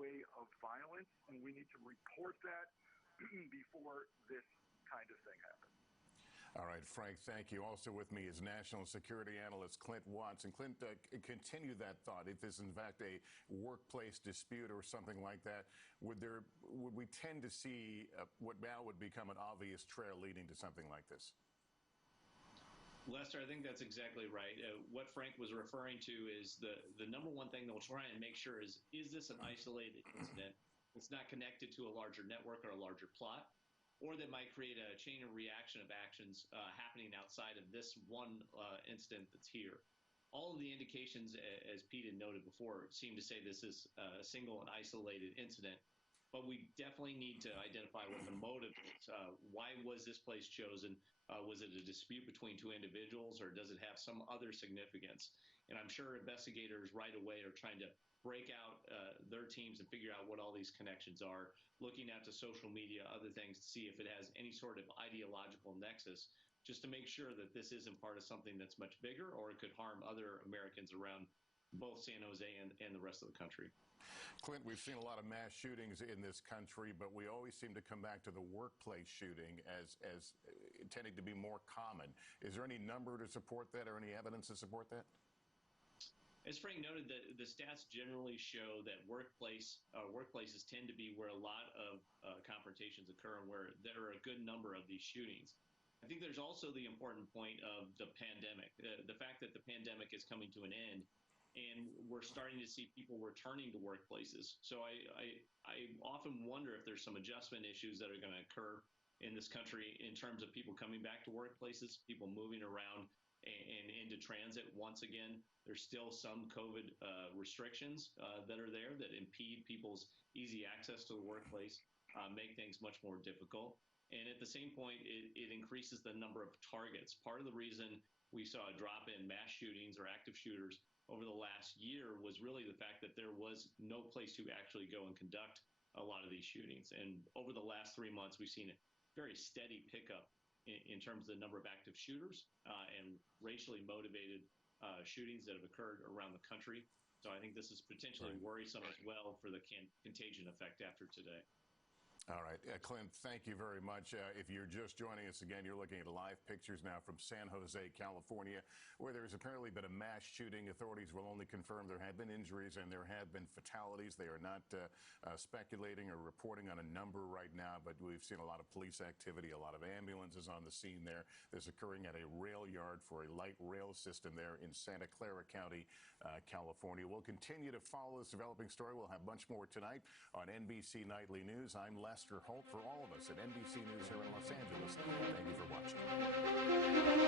way of violence, and we need to report that before this kind of thing happens. All right, Frank, thank you. Also with me is national security analyst Clint Watson. Clint, continue that thought. If this is in fact a workplace dispute or something like that, would we tend to see what now would become an obvious trail leading to something like this? Lester, I think that's exactly right. What Frank was referring to is the number one thing that we'll try and make sure is this an isolated incident? It's not connected to a larger network or a larger plot, or that might create a chain of reaction of actions happening outside of this one incident that's here. All of the indications, as Pete had noted before, seem to say this is a single and isolated incident. But we definitely need to identify what the motive is. Why was this place chosen? Was it a dispute between two individuals, or does it have some other significance? And I'm sure investigators right away are trying to break out their teams and figure out what all these connections are, looking at the social media, other things to see if it has any sort of ideological nexus, just to make sure that this isn't part of something that's much bigger, or it could harm other Americans around both San Jose and the rest of the country. Clint, we've seen a lot of mass shootings in this country, but we always seem to come back to the workplace shooting as tending to be more common. Is there any number to support that or any evidence to support that? As Frank noted, the stats generally show that workplaces tend to be where a lot of confrontations occur and where there are a good number of these shootings. I think there's also the important point of the pandemic, the fact that the pandemic is coming to an end, and we're starting to see people returning to workplaces. So I often wonder if there's some adjustment issues that are going to occur in this country in terms of people coming back to workplaces, people moving around and into transit once again. There's still some COVID restrictions that are there that impede people's easy access to the workplace, make things much more difficult. And at the same point, it increases the number of targets. Part of the reason we saw a drop in mass shootings or active shooters over the last year was really the fact that there was no place to actually go and conduct a lot of these shootings. And over the last 3 months, we've seen a very steady pickup in terms of the number of active shooters and racially motivated shootings that have occurred around the country. So I think this is potentially worrisome as well for the contagion effect after today. All right, Clint, thank you very much. If you're just joining us again, you're looking at live pictures now from San Jose, California, where there's apparently been a mass shooting. Authorities will only confirm there have been injuries and there have been fatalities. They are not speculating or reporting on a number right now, but we've seen a lot of police activity, a lot of ambulances on the scene there. This is occurring at a rail yard for a light rail system there in Santa Clara County, California. We'll continue to follow this developing story. We'll have much more tonight on NBC Nightly News. I'm Lester Holt. For all of us at NBC News here in Los Angeles, thank you for watching.